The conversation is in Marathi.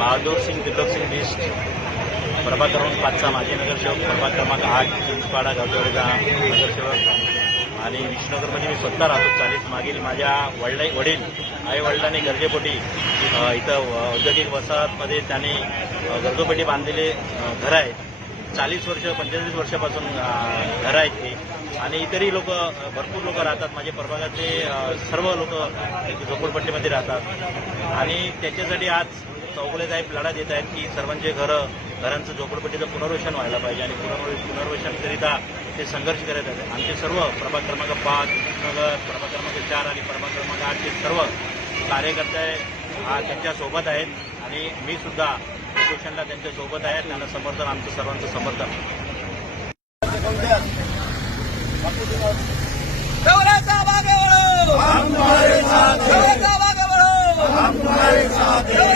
बहादूर सिंग तिलोक सिंग बिस्ट, प्रभाग क्रमांक 5चा माजी नगरसेवक, प्रभाग क्रमांक 8 चिंचपाडा गावदेवाडीचा नगरसेवक आणि विष्णुनगरमध्ये मी स्वतः राहतो. 40 मागील माझ्या वडील आई वडिलांनी गरजेपोटी इथं औद्योगिक वसाहतमध्ये त्यांनी गरजोपोटी बांधलेले घर आहेत. 40 वर्ष 45 वर्षापासून घरं आहेत ते आणि इतरही लोक भरपूर लोक राहतात. माझे प्रभागातले सर्व लोक झोपडपट्टीमध्ये राहतात आणि त्याच्यासाठी आज चौगुले साहेब लढा देत आहेत की सर्वांचे घरांचं झोपडपट्टीचं पुनर्वसन व्हायला पाहिजे आणि पुनर्वसनकरिता ते संघर्ष करत आहेत. आमचे सर्व प्रभाग क्रमांक 5 नगर, प्रभाग क्रमांक 4 आणि प्रभाग क्रमांक 8 चे सर्व कार्यकर्ते त्यांच्यासोबत आहेत आणि मी सुद्धा उपोषणला त्यांच्यासोबत आहे. त्यांना समर्थन, आमचं सर्वांचं समर्थन. हम तुम्हारे साथ हैं।